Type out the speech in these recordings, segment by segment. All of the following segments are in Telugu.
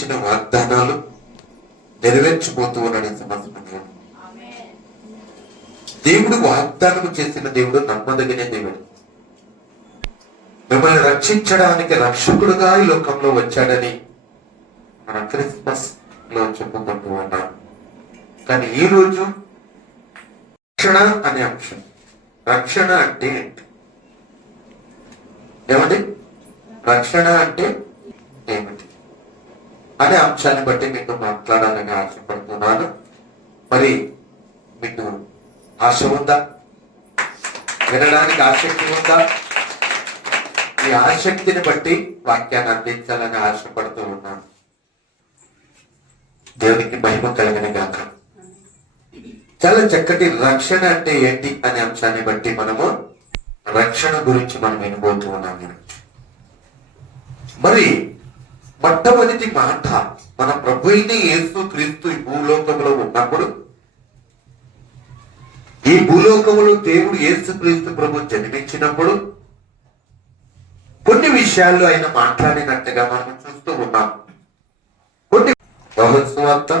ఇచ్చిన వాగ్దానాలు నెరవేర్చిపోతూ ఉన్నాడు సమస్య. దేవుడు వాగ్దానం చేసిన దేవుడు నమ్మదగిన దేవుడు. మిమ్మల్ని రక్షించడానికి రక్షకుడుగా ఈ లోకంలో వచ్చాడని మన క్రిస్మస్ లో చెప్పుకుంటూ ఉన్నాం. కానీ ఈ రోజు రక్షణ అనే అంశం, రక్షణ అంటే ఏంటి, ఏమండి రక్షణ అంటే ఏమిటి అనే అంశాన్ని బట్టి మీకు మాట్లాడాలని ఆశపడుతున్నాను. మరి మీకు ఆశ ఉందా? వినడానికి ఆసక్తి ఉందా? ఈ ఆసక్తిని బట్టి వాక్యాన్ని అందించాలని ఆశపడుతూ ఉన్నాను. దేవునికి మహిమ కలిగిన గాక. చాలా చక్కటి రక్షణ అంటే ఏంటి అనే అంశాన్ని బట్టి మనము రక్షణ గురించి మనం వినబోతూ ఉన్నాం. మరి మొట్టమొదటి మాట, మన ప్రభు అయిన యేసు క్రీస్తు ఈ భూలోకంలో ఉన్నప్పుడు, ఈ భూలోకములో దేవుడు యేసు క్రీస్తు ప్రభు జన్మించినప్పుడు కొన్ని విషయాల్లో ఆయన మాట్లాడినట్టుగా మనం చూస్తూ ఉన్నాం. కొన్ని యోహాను సువార్త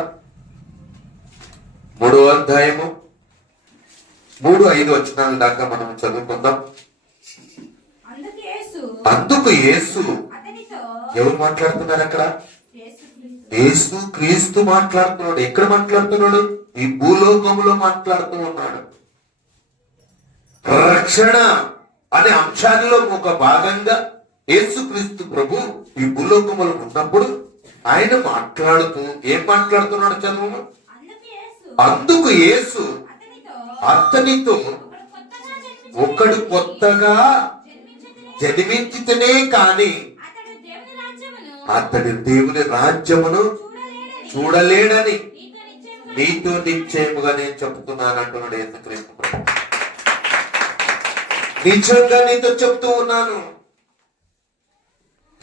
3వ అధ్యాయము 3-5 వచనాల దాకా మనం చదువుకుందాం. అందుకు యేసు, ఎవరు మాట్లాడుతున్నారు అక్కడ? యేసు క్రీస్తు మాట్లాడుతున్నాడు. ఎక్కడ మాట్లాడుతున్నాడు? ఈ భూలోకములో మాట్లాడుతూ ఉన్నాడు. రక్షణ అనే అంశాల్లో ఒక భాగంగా యేసుక్రీస్తు ప్రభు ఈ భూలోకములో ఉన్నప్పుడు ఆయన మాట్లాడుతూ ఏం మాట్లాడుతున్నాడు చదువు. అందుకు యేసు అతనితో, ఒకడు కొత్తగా జన్మించితేనే కాని అతడు దేవుని రాజ్యమును చూడలేడని నీతో నిశ్చయముగా నేను చెప్తున్నాను అంటున్నాడు యేసుక్రీస్తు ప్రభు. నిజంగా నీతో చెప్తూ ఉన్నాను.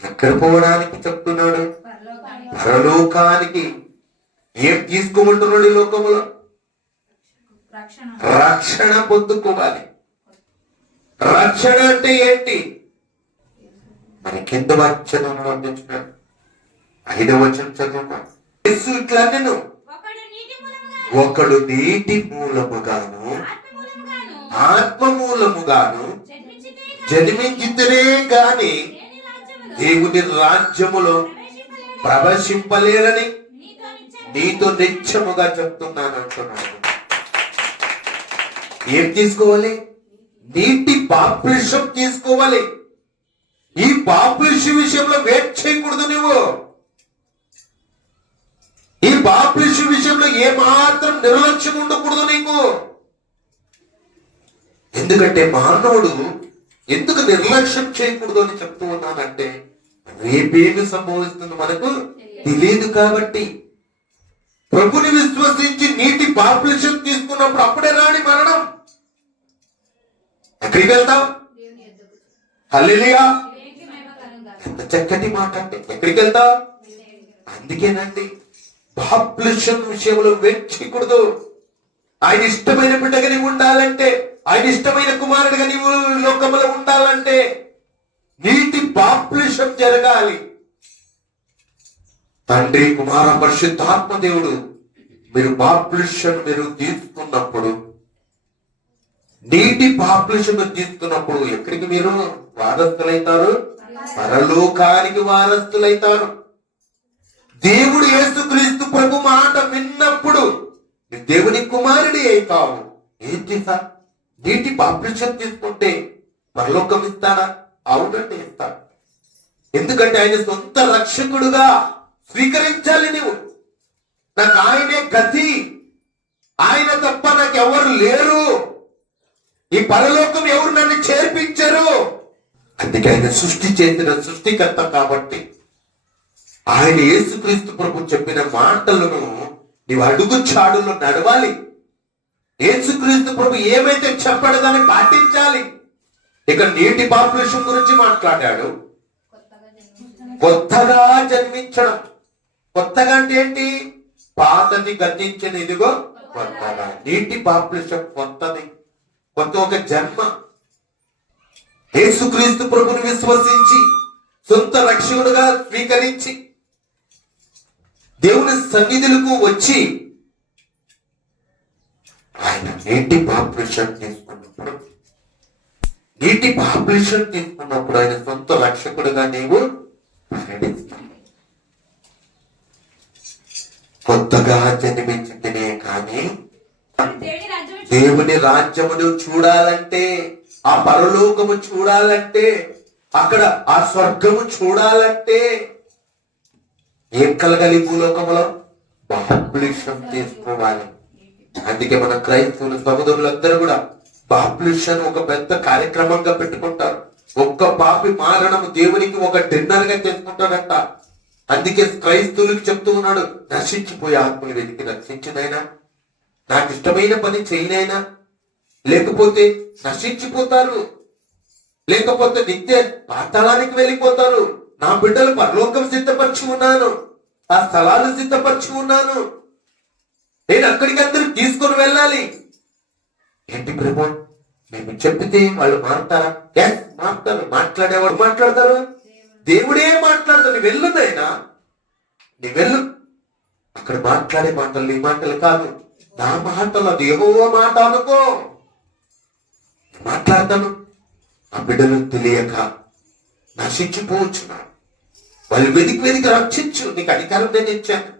ఎక్కడ పోవడానికి చెప్తున్నాడు? పరలోకానికి. ఏం తీసుకోమంటున్నాడు? ఈ లోకములో రక్షణ పొందుకోవాలి. రక్షణ అంటే ఏంటి? మరి కింద వచనంలో అందించినాడు. 5వ వచనం చదువుతాం. యేసు ఇట్లా నేను, ఒకడు నీటి మూలముగాను ఆత్మ మూలముగాను జన్మించితేనే గాని దేవుని రాజ్యములో ప్రవేశింపలేరని నీతో నిత్యముగా చెప్తున్నాను అంటున్నాడు. ఏం తీసుకోవాలి? నీటి బాప్టిజం తీసుకోవాలి. ఈ బాప్టిజం విషయంలో వెయిట్ చేయకూడదు. నువ్వు ఈ బాప్టిజం విషయంలో ఏమాత్రం నిర్లక్ష్యం ఉండకూడదు నీకు. ఎందుకంటే మానవుడు ఎందుకు నిర్లక్ష్యం చేయకూడదు అని చెప్తూ ఉన్నానంటే, రేపేమి సంభవిస్తుంది మనకు తెలియదు. కాబట్టి ప్రభుని విశ్వసించి నీటి బాప్టిజం తీసుకున్నప్పుడు అప్పుడే రాని మరణం. ఎక్కడికి వెళ్తాం? హల్లెలూయా. ఎంత చక్కటి మాట అంటే, ఎక్కడికి వెళ్తాం? అందుకేనండి బాప్టిజం విషయంలో వెచ్చకూడదు. ఆయన ఇష్టమైన బిడ్డగా నీవు ఉండాలంటే, ఆయన ఇష్టమైన కుమారుడిగా నీవు లోకంలో ఉండాలంటే నీటి బాప్టిజం జరగాలి. తండ్రి, కుమార, పరిశుద్ధాత్మ దేవుడు మీరు బాప్టిజం మీరు తీసుకున్నప్పుడు, నీటి బాప్టిజం తీసుకున్నప్పుడు ఎక్కడికి మీరు వారసులైతారు? పరలోకానికి వారసులైతారు. దేవుడు యేసుక్రీస్తు ప్రభు మాట విన్నప్పుడు దేవుని కుమారుడి అవుతావు. ఏం చేశా? నీటి బాప్టిజం తీసుకుంటే పరలోకం ఇస్తాడా? అవునండి, ఇస్తాడు. ఎందుకంటే ఆయన సొంత రక్షకుడుగా స్వీకరించాలి నువ్వు. నాకు ఆయనే గతి, ఆయన తప్ప నాకు ఎవరు లేరు, ఈ పరలోకం ఎవరు నన్ను చేర్పించరు. అందుకే ఆయన సృష్టి చేసిన సృష్టికర్త కాబట్టి ఆయన యేసుక్రీస్తు ప్రభు చెప్పిన మాటలను నీవు అడుగు చాడులో నడవాలి. యేసుక్రీస్తు ప్రభు ఏమైతే చెప్పాడో దాన్ని పాటించాలి. ఇక నీటి బాప్టిజం గురించి మాట్లాడాడు. కొత్తగా జన్మించడం. కొత్తగా అంటే ఏంటి? పాతది గతించిన ఇదిగో కొత్తగా. నీటి బాప్టిజం కొత్తది, కొత్త ఒక జన్మ. యేసుక్రీస్తు ప్రభుని విశ్వసించి సొంత రక్షకుడుగా స్వీకరించి దేవుని సన్నిధులకు వచ్చి ఆయన నీటి బాప్టిజం తీసుకున్నప్పుడు ఆయన సొంత రక్షకుడుగా నీవు ప్రకటిస్తావు. కొత్తగా జన్మించిందినే కానీ దేవుని రాజ్యమును చూడాలంటే, ఆ పరలోకము చూడాలంటే, అక్కడ ఆ స్వర్గము చూడాలంటే ఏం కలగాలి? భూలోకములో బాప్టిజం తీసుకోవాలి. అందుకే మన క్రైస్తవుల సహోదరులందరూ కూడా బాప్టిజం ఒక పెద్ద కార్యక్రమంగా పెట్టుకుంటారు. ఒక్క పాపి మారణము దేవునికి ఒక డిన్నర్ గా చేసుకుంటాడంట. అందుకే క్రైస్తవులకు చెప్తూ ఉన్నాడు, నశించిపోయే ఆత్మలు వెతికి రక్షించినైనా, నాకు ఇష్టమైన పని చేయనైనా, లేకపోతే నశించిపోతారు, లేకపోతే నిత్య పాతాళానికి వెళ్ళిపోతారు. నా బిడ్డలు పరలోకం సిద్ధపరిచి ఉన్నాను, ఆ స్థలాలు సిద్ధపరిచి ఉన్నాను, నేను అక్కడికి అందరూ తీసుకొని వెళ్ళాలి. ఏంటి ప్రభు, మేము చెప్పితే వాళ్ళు మారుతారా? మారుతారు. మాట్లాడేవాడు మాట్లాడతారు, దేవుడే మాట్లాడతాడు. నీ వెళ్ళునైనా, నీ వెళ్ళు. అక్కడ మాట్లాడే మాటలు నీ మాటలు కాదు, నా మాటలు. అది యెహోవా మాట అనుకో. మాట్లాడతాను. ఆ బిడ్డలు తెలియక నశించిపోవచ్చున్నా, వాళ్ళు వెతికి రక్షించు. నీకు అధికారం నేను ఇచ్చాను.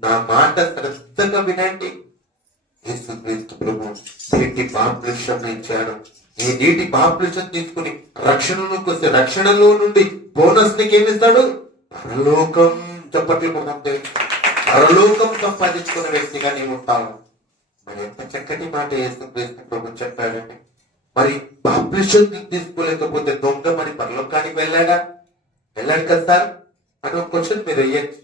నా మాట శ్రద్ధగా వినండి. యేసుక్రీస్తు ప్రభు నీటి బాప్టిజం ఇచ్చాడు. ఈ నీటి బాప్టిజం తీసుకుని రక్షణలోకి వస్తే, రక్షణలో నుండి బోనస్ నీకు ఏమిస్తాడు? పరలోకం. చెప్పట్లు కొనంతే పరలోకం సంపాదించుకున్న వ్యక్తిగా నీవు ఉంటావు. మరి ఎంత చక్కటి మాట యేసుక్రీస్తు ప్రభు చెప్పాడండి. మరి బాప్టిజం తీసుకోలేకపోతే దొంగ మరి పరలోకానికి వెళ్ళాడు కదా సార్ అని ఒక క్వశ్చన్ మీరు అయ్యచ్చు.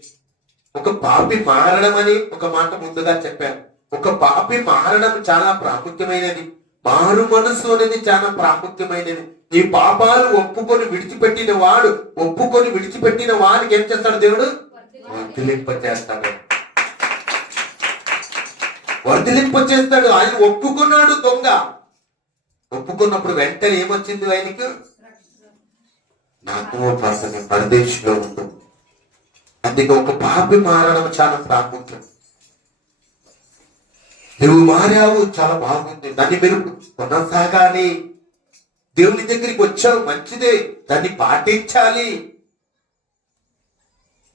ఒక పాపి మారడం అని ఒక మాట ముందుగా చెప్పారు. ఒక పాపి మారడం చాలా ప్రాముఖ్యమైనది. మారు మనసు అనేది చాలా ప్రాముఖ్యమైనది. ఈ పాపాలు ఒప్పుకొని విడిచిపెట్టిన వాడికి ఏం చేస్తాడు? దేవుడు వర్ధిలింపచేస్తాడు. ఆయన ఒప్పుకున్నాడు దొంగ. ఒప్పుకున్నప్పుడు వెంటనే ఏమొచ్చింది ఆయనకు? నాకు పరదేశంలో ఉంటుంది. అందుకే ఒక పాపి మారడం చాలా ప్రాముఖ్యం. నువ్వు మారావు, చాలా బాగుంది, దాన్ని మీరు కొనసాగాలి. దేవుని దగ్గరికి వచ్చావు, మంచిదే, దాన్ని పాటించాలి.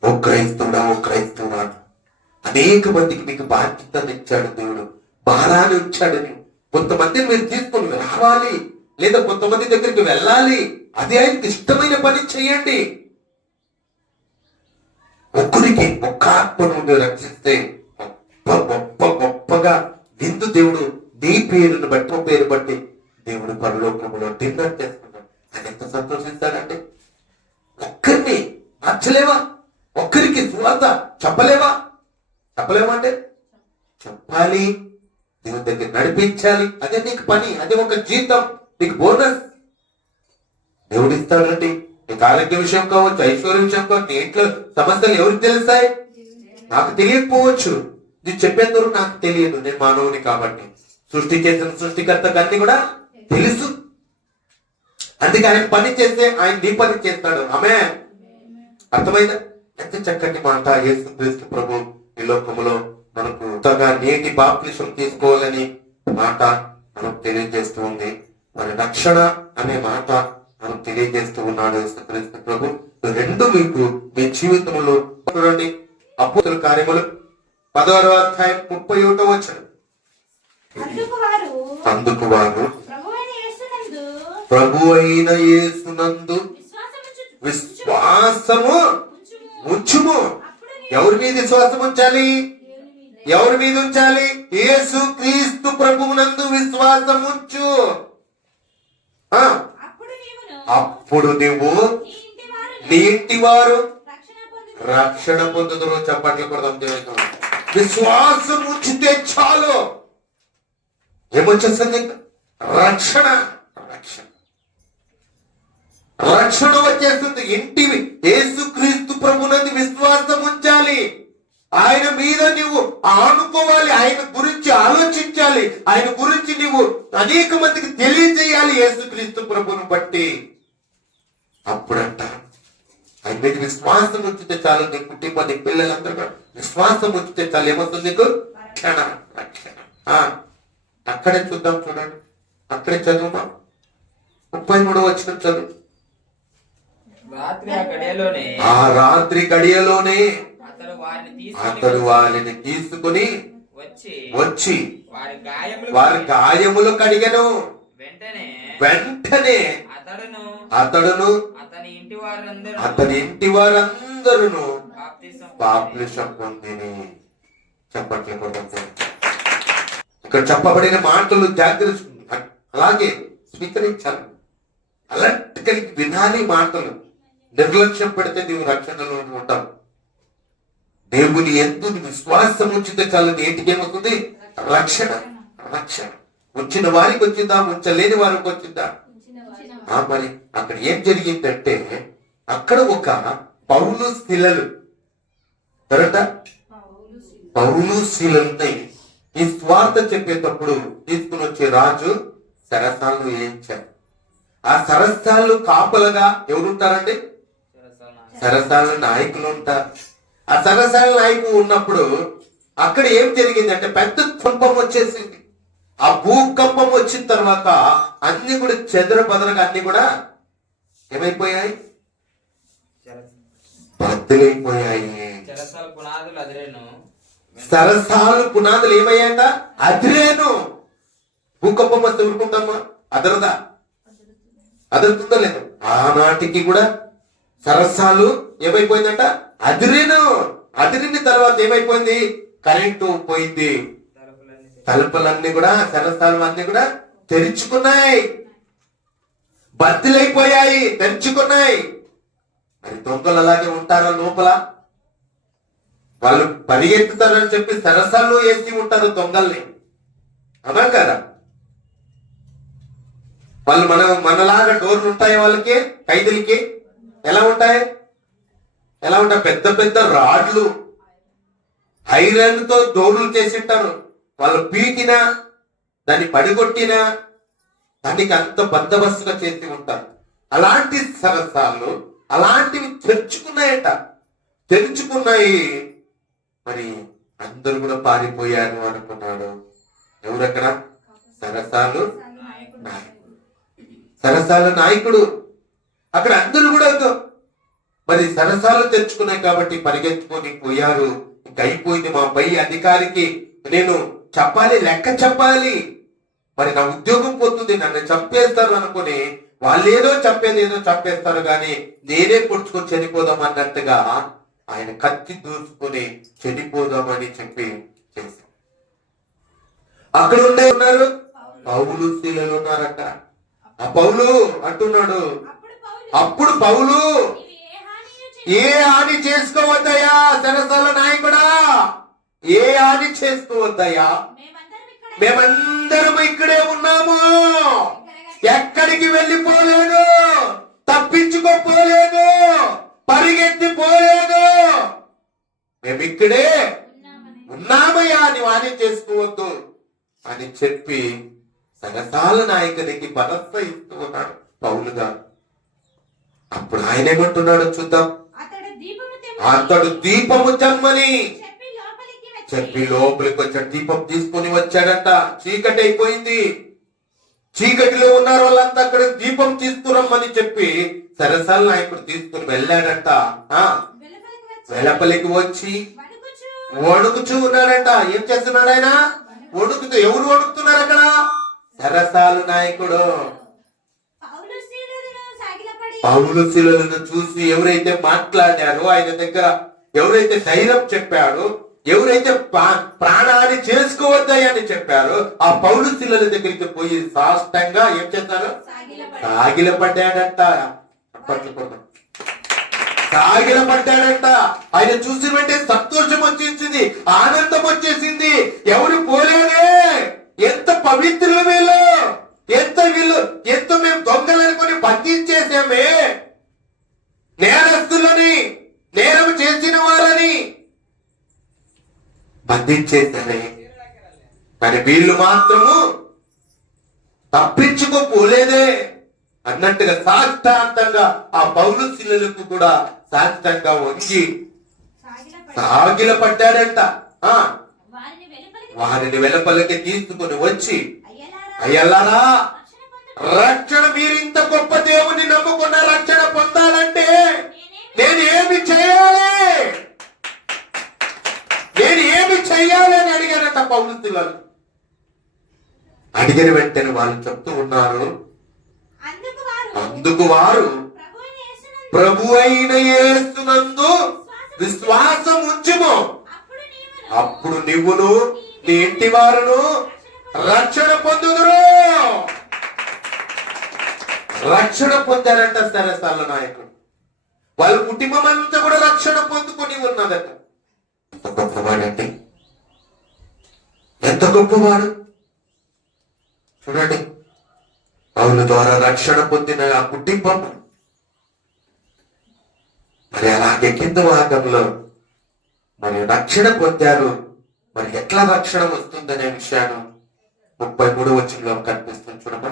ఓ క్రైస్తవుడా, అనేక మందికి మీకు బాధ్యతను ఇచ్చాడు దేవుడు, భారాన్ని ఇచ్చాడు. కొంతమందిని మీరు తీసుకొని రావాలి, లేదా కొంతమంది దగ్గరికి వెళ్ళాలి. అది ఆయనకి ఇష్టమైన పని చేయండి. ఒక్కరికి ఒక్క ఆత్మను నువ్వు రక్షిస్తే గొప్పగా నిందు దేవుడు నీ పేరును బట్టి దేవుడు పరలోకంలో డిన్నర్ చేసుకున్నాడు. ఆయన ఎంత సంతోషిస్తాడంటే, ఒక్కరిని మార్చలేవా? ఒక్కరికి సువార్త చెప్పలేవా అంటే చెప్పాలి. దేవుని దగ్గర నడిపించాలి. అదే నీకు పని, అదే ఒక జీతం, నీకు బోనస్ దేవుడు ఇస్తాడండి. నీకు ఆరోగ్య విషయం కావచ్చు, ఐశ్వర్య విషయం కావచ్చు, నీ ఇంట్లో సమస్యలు ఎవరికి తెలుస్తాయి? నాకు తెలియకపోవచ్చు. నేను చెప్పేందుకు నాకు తెలియదు, నేను మానవుని కాబట్టి. సృష్టి చేసిన సృష్టికర్తకు అన్ని కూడా తెలుసు. అందుకే ఆయన పని చేస్తే ఆయన నీ పని చేస్తాడు. ఆమె అర్థమైందా? ఎంత చక్కటి మాట యేసుక్రీస్తు ప్రభు ఈ లోకములో మనకు నీటి బాప్టిజం తీసుకోవాలని మాట మనకు తెలియజేస్తూ ఉంది. మరి రక్షణ అనే మాట మనకు తెలియజేస్తూ ఉన్నాడు యేసుక్రీస్తు ప్రభు. రెండు మీకు మీ జీవితంలో చూడండి. అపోస్తుల కార్యములు 10వ అధ్యాయం 31వ వచనం. అందుకు వారు ప్రభువైన యేసునందు విశ్వాసము ఉంచుము. ఎవరి మీద విశ్వాసం ఉంచాలి? ఎవరి మీద ఉంచాలి? యేసుక్రీస్తు ప్రభువునందు విశ్వాసం ఉంచు. అప్పుడు నువ్వు నీ ఇంటి వారు రక్షణ పొందుదురు. చప్పట్లు కొడదాం దేవుడు. విశ్వాసం ఉంచితే చాలు. ఏమొచ్చేస్తుంది? రక్షణ వచ్చేస్తుంది. ఇంటివి యేసుక్రీస్తు ప్రభునందు విశ్వాసం ఉంచాలి. ఆయన మీద నువ్వు ఆనుకోవాలి. ఆయన గురించి ఆలోచించాలి. ఆయన గురించి నువ్వు అనేక మందికి తెలియజేయాలి యేసుక్రీస్తు ప్రభువును బట్టి. అప్పుడంట ఆయన మీద విశ్వాసం ఉంచితే చాలు, నీ కుటుంబం, నీ పిల్లలందరూ కూడా విశ్వాసం ఉంచితే చాలు. ఏమవుతుంది నీకు? రక్షణ. రక్షణ. అక్కడే చూద్దాం, చూడండి, అక్కడే చదువుదాం. 33వ వచనం చదువు. ఆ రాత్రి గడియలోనే అతడు వారిని తీసుకుని వచ్చి వారి గాయములు కడిగెను. వెంటనే అతడును అతని ఇంటి వారందరూ బాప్తిసం పొందిని. చెప్పట్లే కొట్టండి. ఇక్కడ చెప్పబడిన మాటలు జాగ్రత్త అలాగే స్వీకరించాలి. అలాంటి కలిగి వినాలి మాటలు. నిర్లక్ష్యం పెడితే నీవు రక్షణలో ఉంటావు. దేవుని యందు విశ్వాసం ఉంచితే చాలు, నేటికి ఏమవుతుంది? రక్షణ. రక్షణ వచ్చిన వారికి వచ్చిందా, ఉంచలేని వారికి వచ్చిందా? మరి అక్కడ ఏం జరిగిందంటే, అక్కడ ఒక పౌలు శిలలు పౌలు శిలలున్నాయి. ఈ స్వార్థ చెప్పేటప్పుడు తీసుకుని వచ్చే రాజు సరసాలను వేయించారు. ఆ సరసాలు కాపలుగా ఎవరుంటారండి? సరసాల నాయకులు ఉంటారు. ఆ సరసాల నాయకులు ఉన్నప్పుడు అక్కడ ఏం జరిగిందంటే, పెద్ద భూకంపం వచ్చేసింది. ఆ భూకంపం వచ్చిన తర్వాత అన్ని కూడా చెదరబదరగా అన్ని కూడా ఏమైపోయాయి? బద్దలైపోయాయి. సరసాలు పునాదులు ఏమయ్యాట? అదిరేను. భూకంపం వస్తే ఊరుకుంటామా? అదరదా? అదరుతుందా లేదు? ఆనాటికి కూడా సరసాలు ఏమైపోయిందంట? అదిరేను. అదిరిన తర్వాత ఏమైపోయింది? కరెంటు పోయింది. తలుపులన్నీ కూడా, సరసాలు అన్ని కూడా తెరుచుకున్నాయి, బద్దలైపోయాయి, తెరుచుకున్నాయి. మరి దొంగలు అలాగే ఉంటారా లోపల? వాళ్ళు పరిగెత్తుతారని చెప్పి సరసాలు వేసి ఉంటారు దొంగల్ని, అదా కదా? వాళ్ళు మనలాగా డోర్లు ఉంటాయి వాళ్ళకి, ఖైదీలకి ఎలా ఉంటాయి? పెద్ద పెద్ద రాడ్లు, ఐరన్ తో డోర్లు చేసింటారు. వాళ్ళు పీకినా, దాన్ని పడిగొట్టినా దానికి అంత బందోబస్తుగా చేసి ఉంటారు. అలాంటి సరసాలు అలాంటివి తెరుచుకున్నాయట. తెరుచుకున్నాయి. మరి అందరూ కూడా పారిపోయారు అనుకున్నాడు. ఎవరక్కడ? సరసాల నాయకుడు. అక్కడ అందరూ కూడా మరి సరసాలు తెచ్చుకున్నాయి కాబట్టి పరిగెత్తుకొని పోయారు. ఇంక అయిపోయింది, మా పై అధికారికి నేను చెప్పాలి, లెక్క చెప్పాలి, మరి నా ఉద్యోగం పోతుంది, నన్ను చంపేస్తారు అనుకుని వాళ్ళేదో చంపేస్తారు కానీ నేనే పొడుచుకొని చనిపోదాం అన్నట్టుగా ఆయన కత్తి దూసుకొని చనిపోదామని చెప్పి చేశారు. అక్కడ ఉన్నారు పౌలు శీలలు ఉన్నారట. ఆ పౌలు అంటున్నాడు, అప్పుడు పౌలు, ఏ హాని చేసుకోవద్దయ్యా సరసాల నాయకుడా, ఏ హాని చేసుకోవద్దయ్యా, మేమందరం ఇక్కడే ఉన్నాము, ఎక్కడికి వెళ్ళిపోలేదు, తప్పించుకోపోలేదు, పరిగెత్తిపోలేదు, మేము ఇక్కడే ఉన్నామయ్యా, అని హాని చేసుకోవద్దు అని చెప్పి సరసాల నాయకునికి భరోసా ఇస్తూ ఉన్నాడు పౌలు గారు. అప్పుడు ఆయన ఏమంటున్నాడు చూద్దాం. అతడు దీపము తెమ్మని చెప్పి లోపలికి వచ్చాడు. దీపం తీసుకుని వచ్చాడంట. చీకటి అయిపోయింది, చీకటిలో ఉన్నారు వాళ్ళంతా. అక్కడ దీపం తీసుకురమ్మని చెప్పి సరసాల నాయకుడు తీసుకుని వెళ్ళాడంట. వెలపలికి వచ్చి వణుకుచూ ఉన్నాడంట. ఏం చేస్తున్నాడు ఆయన? వణుకుతూ. ఎవరు వణుకుతున్నారు అక్కడ? సరసాలు నాయకుడు. పౌలు శీలలను చూసి ఎవరైతే మాట్లాడారో, ఆయన దగ్గర ఎవరైతే ధైర్యం చెప్పాడో, ఎవరైతే ప్రాణాన్ని చేసుకోవద్దని చెప్పారో, ఆ పౌలు శీలల దగ్గరికి పోయి సాష్టంగా ఏం చేస్తారు? సాగిలపడ్డాడంట. సాగిలపడ్డాడంట. ఆయన చూసి వెంటే సంతోషం వచ్చేసింది, ఆనందం వచ్చేసింది. ఎవరు పోలేదే, ఎంత పవిత్రులు వీళ్ళు, ఎంత మేము దొంగలనుకొని బంధించేసామే, నేరస్తులని, నేరం చేసిన వాళ్ళని బంధించేసామే, కానీ వీళ్ళు మాత్రము తప్పించుకోపోలేదే. అన్నట్టుగా సాష్టాంతంగా ఆ పౌలు శిలలకు కూడా సాష్టాంగా వంగి సాగిల పడ్డాడంట. వారిని వెలుపలికి తీసుకుని వచ్చి, అయ్యలారా, రక్షణ, మీరు ఇంత గొప్ప దేవుని నమ్ముకున్న రక్షణ పొందాలంటే నేను ఏమి చేయాలి, నేను ఏమి చెయ్యాలి అని అడిగారట పౌలు శిలలు. అడిగిన వెంటనే వాళ్ళు చెప్తూ ఉన్నారు, అందుకు వారు ప్రభు అయిన యేసునందు విశ్వాసం ఉంచుము, అప్పుడు నువ్వును నీ ఇంటి వారును రక్షణ పొందుదురు. రక్షణ పొందారంట సరసాల నాయకుడు. వాళ్ళ కుటుంబం అంతా కూడా రక్షణ పొందుకొని ఉన్నదట. ఎంత గొప్పవాడండి, ఎంత గొప్పవాడు చూడండి. పౌలు ద్వారా రక్షణ పొందిన ఆ కుటుంబం మరి అలాగే కింద భాగంలో మరి రక్షణ పొందారు. మరి ఎట్లా రక్షణ వస్తుందనే విషయాన్ని 33వ వచనంలో కనిపిస్తుంది చూడమ్మా.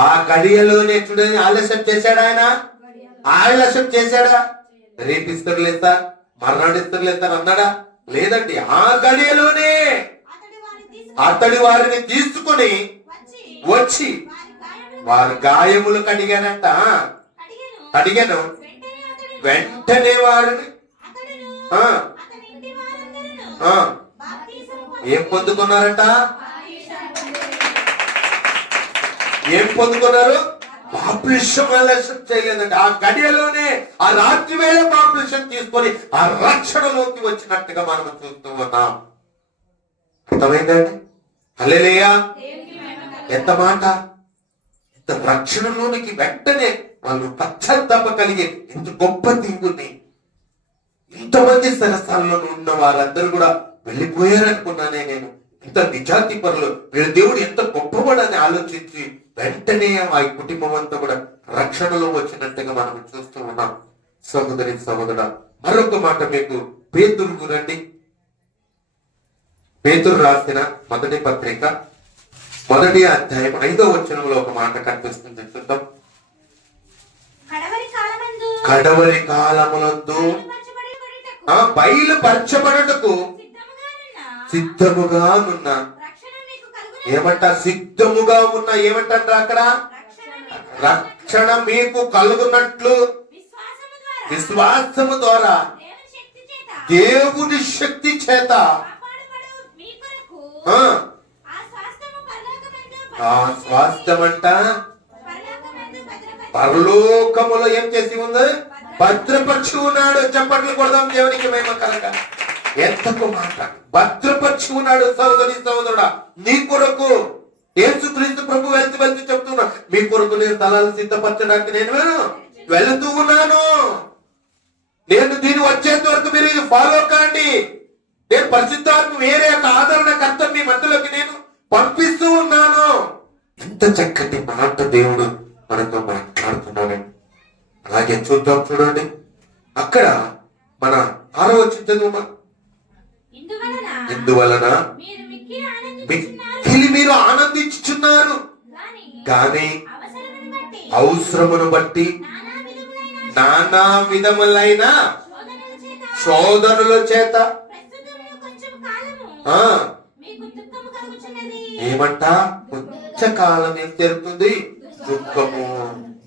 ఆ గడియలోనే చూడండి, ఆలస్యం చేశాడు ఆయన, ఆలస్యం చేశాడా? రేపిస్తారు లేదా, మరణిస్తారు లేదా అన్నాడా? లేదండి. ఆ గడియలోనే అతడు వారిని తీసుకుని వచ్చి వారి గాయములు కడిగానంట. కడిగాను వెంటనే వారిని ఏం పొందుకున్నారట? ఏం పొందుకున్నారు? బాప్టిజం. ఆలస్యం చేయలేదండి. ఆ గడియలోనే, ఆ రాత్రి వేళ బాప్టిజం తీసుకొని ఆ రక్షణలోకి వచ్చినట్టుగా మనం చూస్తూ ఉన్నాం. అర్థమైందండి? హల్లెలూయా. ఎంత మాట! ఎంత రక్షణలోనికి వెంటనే వాళ్ళు పశ్చాత్తాప కలిగి, ఎంత గొప్ప దేవుణ్ణి, ఇంతమంది సరసాల్లో ఉన్న వారందరూ కూడా వెళ్ళిపోయారనుకున్నానే నేను. ఇంత నిజాతి పరులు, వీళ్ళ దేవుడు ఎంత గొప్పవాడని ఆలోచించి వెంటనే ఆ కుటుంబం అంతా కూడా రక్షణలో వచ్చినట్టుగా మనం చూస్తూ ఉన్నాం. సహోదరి సహోదరుడా, మరొక మాట మీకు పేతురు గురండి. పేతురు రాసిన మొదటి పత్రిక 1వ అధ్యాయం 5వ వచనంలో ఒక మాట కనిపిస్తుంది, చూద్దాం. కడవరి కాలమునందు బయలుపరచబడుటకు సిద్ధముగా ఉన్న, ఏమంటారు? సిద్ధముగా ఉన్న, ఏమంటారు అక్కడ? రక్షణ మీకు కలుగునట్లు విశ్వాసము ద్వారా దేవుని శక్తి చేత ఆ స్వాస్థ్యం అంట పరలోకములో ఏం చేసి ఉంది? భద్రపరిచి ఉన్నాడు. చప్పట్లు కొడదాం దేవునికి మహిమ కలగ. ఎంత మాట! భద్రపరిచి ఉన్నాడు. సహోదరి సహోదరుడా, నీ కొరకు యేసుక్రీస్తు ప్రభు వెళ్తూ చెప్తున్నా, మీ కొరకు నేను స్థలాలు సిద్ధపరచడానికి నేను వెళుతూ ఉన్నాను. నేను దీని వచ్చేంత వరకు మీరు ఇది ఫాలో కాండి. నేను పరిశుద్ధాత్మ వేరే ఒక ఆదరణకర్త మీ మధ్యలోకి నేను పంపిస్తూ ఉన్నాను. ఎంత చక్కటి మాట దేవుడు మనతో మాట్లాడుతున్నాడండి. అలాగే చూద్దాం, చూడండి. అక్కడ మన 6వ వచనం, ఇందువలన మిక్కిలి మీరు ఆనందించుచున్నారు కానీ అవసరమును బట్టి నానా విధములైన శోధనల చేత ఏమంట? కొంచెంకాలం ఏం జరుగుతుంది?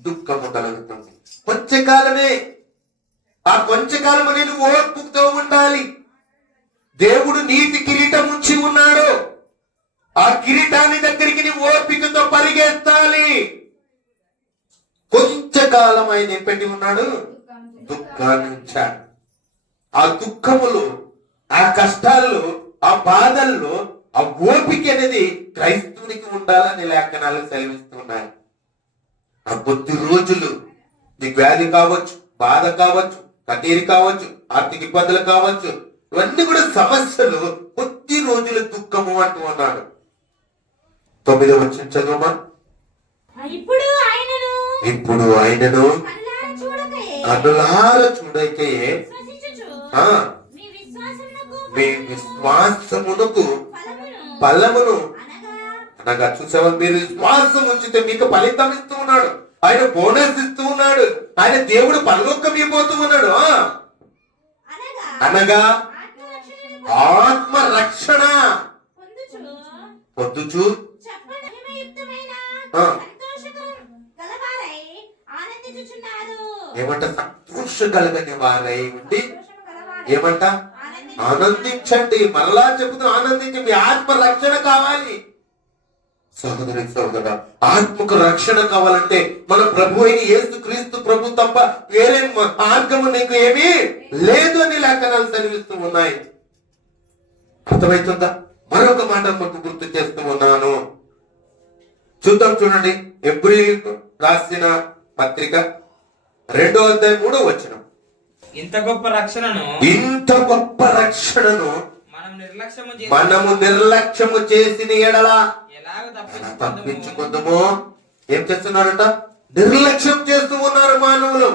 దుఃఖము కలుగుతుంది. కొంచెంకాలమే. ఆ కొంచెంకాలము నేను ఓర్పుతో ఉండాలి. దేవుడు నీతి కిరీటం ఉంచి ఉన్నాడు. ఆ కిరీటాన్ని దగ్గరికి నీ ఓర్పికతో పరిగెత్తాలి. కొంచెంకాలం ఆయన ఏం పెట్టి ఉన్నాడు? దుఃఖాన్ని ఉంచాడు. ఆ దుఃఖములు, ఆ కష్టాల్లో, ఆ బాధల్లో ఆ ఓపిక అనేది క్రైస్తవునికి ఉండాలని లేఖనాలు సెలవిస్తున్నాయి. ఆ కొద్ది రోజులు నీకు వ్యాధి కావచ్చు, బాధ కావచ్చు, కన్నీరు కావచ్చు, ఆర్థిక ఇబ్బందులు కావచ్చు, ఇవన్నీ కూడా సమస్యలు. కొద్ది రోజుల దుఃఖము అంటూ ఉన్నాడు. 9వ వచనం చదువుమా. ఇప్పుడు ఆయనను కన్నులార చూడకయే మీ విశ్వాసమునకు ఫలమును అనగా చూసావా, మీరు విశ్వాసం ఉంచితే మీకు ఫలితం ఇస్తూ ఉన్నాడు. ఆయన బోనస్ ఇస్తూ ఉన్నాడు. ఆయన దేవుడు పరలోకం ఇవ్వబోతూ ఉన్నాడు. అనగా ఆత్మ రక్షణ పొందుచు ఏమంట సంతోష కలగని వారై ఉండి ఏమంట ఆనందించండి. మరలా చెబుతూ ఆనందించి, మీ ఆత్మ రక్షణ కావాలి. సహోదరి సహోదర, ఆత్మకు రక్షణ కావాలంటే మన ప్రభు అయిన యేసుక్రీస్తు ప్రభు తప్ప వేరే మార్గము నీకు ఏమీ లేదు అని లేఖనాలు చదివిస్తూ ఉన్నాయి. అర్థమవుతుందా? మరొక మాట మాకు గుర్తు చేస్తూ ఉన్నాను. చూద్దాం, చూడండి. హెబ్రీయులకు రాసిన పత్రిక 2వ అధ్యాయం 3వ వచనం. ఇంత గొప్ప రక్షణను మనము నిర్లక్ష్యము చేసిన ఎడల తప్పించుకుందాము. ఏం చేస్తున్నారట? నిర్లక్ష్యం చేస్తూ ఉన్నారు మానవులు.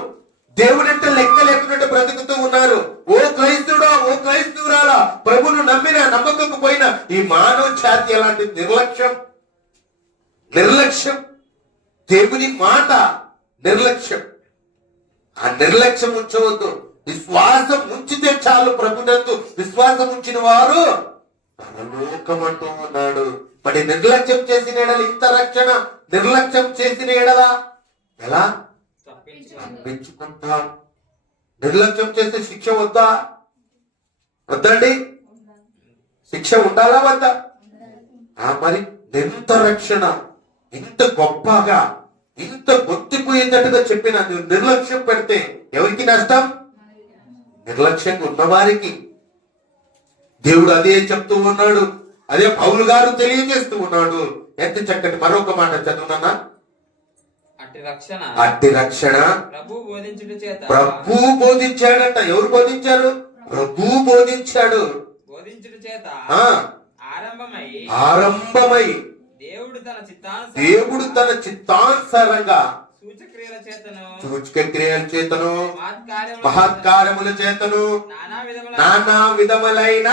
దేవుడంటే లెక్క లేకున్నట్టు బ్రతుకుతూ ఉన్నారు. ఓ క్రైస్తుడా, ఓ క్రైస్తవురాలా, ప్రభును నమ్మినా నమ్మకపోయినా ఈ మానవ జాతి ఎలాంటి నిర్లక్ష్యం. దేవుని మాట నిర్లక్ష్యం. ఆ నిర్లక్ష్యం ఉంచవద్దు. విశ్వాసం ఉంచితే చాలు. ప్రభునందు విశ్వాసం ఉంచిన వారు పరలోకమంటూ ఉన్నాడు. మరి నిర్లక్ష్యం చేసిన ఎడల ఇంత రక్షణ, నిర్లక్ష్యం చేసిన ఎడల ఎలా తప్పించుకుంటాం? నిర్లక్ష్యం చేస్తే శిక్ష వద్దా? వద్దండి. శిక్ష ఉండాలా వద్దా? మరి ఎంత రక్షణ, ఇంత గొప్పగా, ఇంత గొత్తిపోయేటట్టుగా చెప్పిన నిర్లక్ష్యం పెడితే ఎవరికి నష్టం? నిర్లక్ష్యంగా ఉన్నవారికి. దేవుడు అదే చెప్తూ ఉన్నాడు. అదే పౌలు గారు తెలియజేస్తూ ఉన్నాడు. ఎంత చక్కటి మరొక మాట చదువునా. అట్టి రక్షణ ప్రభు బోధించాడట. ఎవరు బోధించారు? ప్రభు బోధించాడు. ఆరంభమై దేవుడు తన చిత్తానుసారంగా సూచక క్రియల చేతను మహత్కార్యముల చేతను నానా విధములైన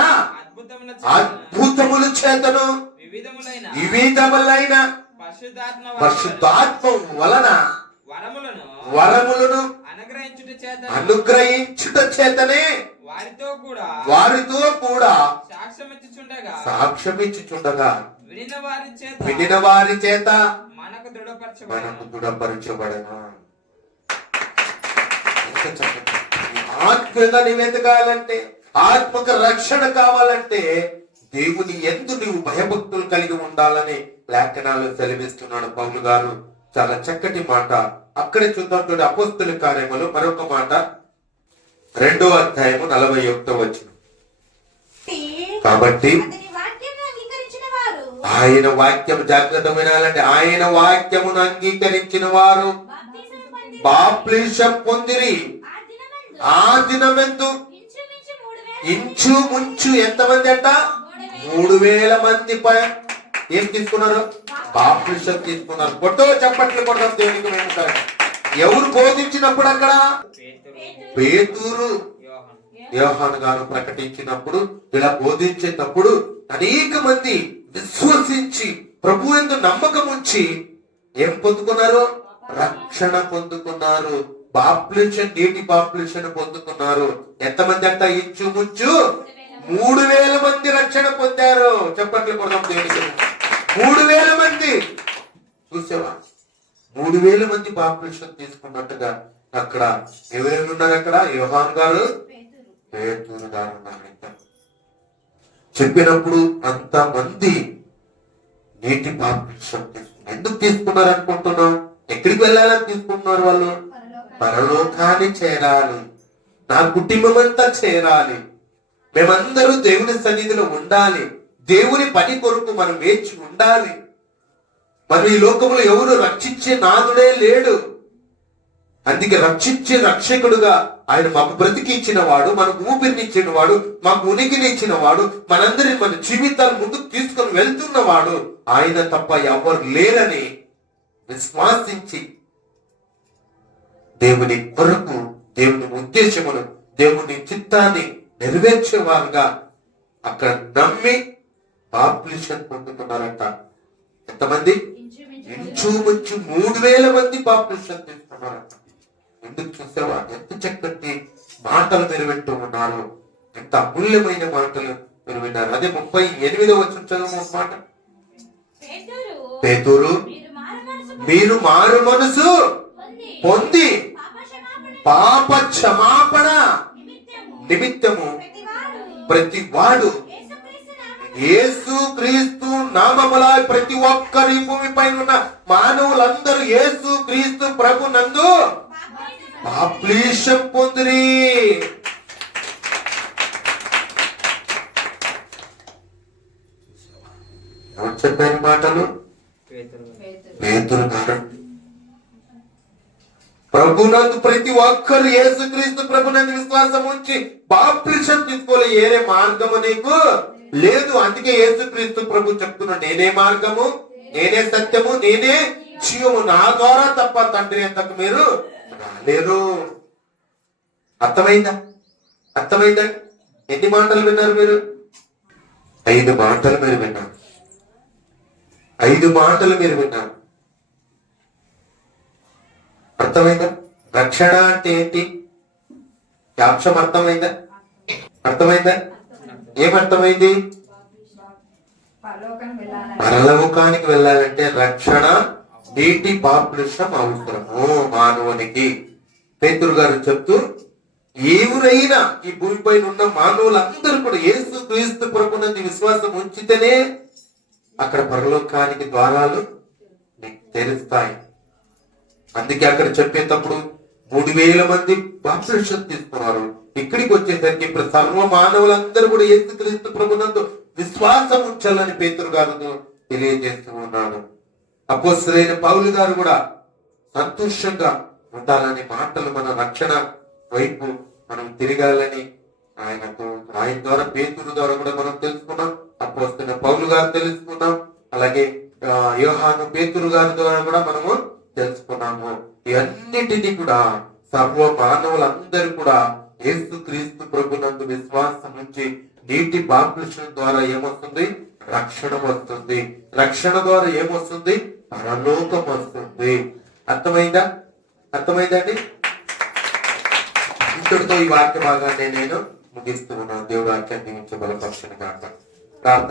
అద్భుతముల చేతను వివిధములైన పరిశుద్ధాత్మ వలన వరములను అనుగ్రహించుట చేతనే వారితో కూడా సాక్ష్యమిచ్చుచుండగా వినిన వారి చేత మనకు దృఢపరచబడను. ఆత్మగా నివేదికాలంటే, ఆత్మక రక్షణ కావాలంటే దేవుని యందు నీవు భయభక్తులు కలిగి ఉండాలని లేఖనాలు సెలవిస్తున్నాడు పౌలు గారు. చాలా చక్కటి మాట. అక్కడే చూద్దాం. చూడండి, అపోస్తుల కార్యములు మరొక మాట 2వ అధ్యాయము 41వ వచనం. కాబట్టి ఆయన వాక్యం జాగ్రత్త వినాలంటే, ఆయన వాక్యమును అంగీకరించిన వారు బాప్తిసం పొందిరి. ఆ దినమెందు ఇంచుమించు ఎంతమంది అంట? 3000 మంది ఏం తీసుకున్నారు? బాప్తిసం తీసుకున్నారు. కొట్టో చప్పట్లు కొట్టడం దేవునికి వెళ్తారు. ఎవరు బోధించినప్పుడు అక్కడ? పేతురు యోహాను గారు ప్రకటించినప్పుడు, ఇలా బోధించేటప్పుడు అనేక మంది విశ్వసించి ప్రభు యందు నమ్మకం ఉంచి ఏం పొందుకున్నారు? రక్షణ పొందుకున్నారు. బాప్టిజం, నీటి బాప్టిజం పొందుకున్నారు. ఎంతమంది అంట? ఇంచుమించు 3000 మంది రక్షణ పొందారు. చెప్పట్లు కొడదాం దేవునికి. 3000 మంది. చూసావా? 3000 మంది బాప్టిజం తీసుకున్నట్టుగా అక్కడ ఎవరెవరు ఉన్నారు? అక్కడ యోహాను గారు, పేతురు గారు ఉన్నారు. చెప్పినప్పుడు అంతమంది నీటి బాప్టిజం తీసుకున్నారు. ఎందుకు తీసుకున్నారు అనుకుంటున్నాం? ఎక్కడికి వెళ్ళాలని తీసుకుంటున్నారు వాళ్ళు? పరలోకాన్ని చేరాలి. నా కుటుంబం అంతా చేరాలి. మేమందరూ దేవుని సన్నిధిలో ఉండాలి. దేవుని పని కొరకు మనం వేచి ఉండాలి. మనం ఈ లోకంలో ఎవరు రక్షించే నాదుడే లేడు. అందుకే రక్షించే రక్షకుడుగా ఆయన మాకు బ్రతికించిన వాడు, మనకు ఊపిరినిచ్చిన వాడు, మాకు ఉనికినిచ్చిన వాడు, మనందరిని మన జీవితాలు ముందుకు తీసుకొని వెళ్తున్నవాడు ఆయన తప్ప ఎవరు లేరని విశ్వాసించి దేవుని కొరకు, దేవుని ఉద్దేశమును, దేవుని చిత్తాన్ని నెరవేర్చేవారుగా అక్కడ నమ్మి బాప్టిజం పొందుతున్నారంట. ఎంతమంది? ఇంచుమించు 3000 మంది బాప్టిస్టులు తీసుకున్నారంట. ఎందుకు చూసావా? ఎంత చక్కటి మాటలు మీరు వింటూ ఉన్నారు, ఎంత అమూల్యమైన మాటలు మీరు విన్నారు. అదే 38వ వచనం చదువు ఒక మాట. పేతురు, మీరు మారు మనసు పొంది పాప క్షమాపణ నిమిత్తము ప్రతి వాడు యేసు క్రీస్తు నామముల ప్రతి ఒక్కరి భూమిపై ఉన్న మానవులందరూ యేసు క్రీస్తు ప్రభు నందు బాప్టిసం పొందిరి. ఎవరు చెప్పారు మాటలు? పేతురు గారు. ప్రభునందు ప్రతి ఒక్కరు యేసుక్రీస్తు ప్రభునందు విశ్వాసం ఉంచి బాప్టిసం తీసుకోలే. ఏరే మార్గము నీకు లేదు. అందుకే యేసుక్రీస్తు ప్రభు చెప్తున్నాడు, నేనే మార్గము, నేనే సత్యము, నేనే జీవము, నా ద్వారా తప్ప తండ్రి ఎంతకు మీరు రాలేరు. అర్థమైందా? అర్థమైందా? ఎన్ని మాటలు విన్నారు మీరు? 5 మాటలు మీరు విన్నారు. 5 మాటలు మీరు విన్నారు. అర్థమైందా? రక్షణ అంటే ఏంటి? యాక్షం అర్థమైందా? అర్థమైందా? ఏమర్థమైంది? పరలోకానికి వెళ్ళాలంటే రక్షణ, నీటి బాప్టిసం అవసరము మానవునికి. పేతురు గారు చెప్తూ, ఎవరైనా ఈ భూమిపై ఉన్న మానవులందరూ కూడా యేసు క్రీస్తు ప్రభునందు విశ్వాసం ఉంచితేనే అక్కడ పరలోకానికి ద్వారాలు తెరుస్తాయి. అందుకే అక్కడ చెప్పేటప్పుడు 3000 మంది బాప్టిసం తీసుకున్నారు. ఇక్కడికి వచ్చేసరికి ఇప్పుడు సర్వ మానవులందరూ కూడా యేసుక్రీస్తు ప్రభునందు విశ్వాసం ఉంచాలని పేతురు గారు తెలియజేస్తూ ఉన్నారు. అపోస్తలుడైన పౌలు గారు కూడా సంతోషంగా ఉండాలని మాటలు, మన రక్షణ వైపు మనం తిరగాలని ఆయన ద్వారా పేతురు ద్వారా కూడా మనం తెలుసుకున్నాం. అపోస్తలుడైన పౌలు గారు తెలుసుకున్నాం. అలాగే యోహాను పేతురు గారి ద్వారా కూడా మనము తెలుసుకున్నాము. ఇవన్నిటినీ కూడా సర్వ మానవులందరూ కూడా యేసు క్రీస్తు ప్రభునందు విశ్వాసం నుంచి నీటి బాప్టిసం ద్వారా ఏమొస్తుంది? రక్షణ వస్తుంది. రక్షణ ద్వారా ఏమొస్తుంది? పరలోకం వస్తుంది. అర్థమైందా? అర్థమైందండి? ఇంతటితో ఈ వాక్య భాగాన్ని నేను ముగిస్తూ ఉన్నాను. దేవుడు వాక్యాన్ని బలపరచును గాక. ప్రార్థన.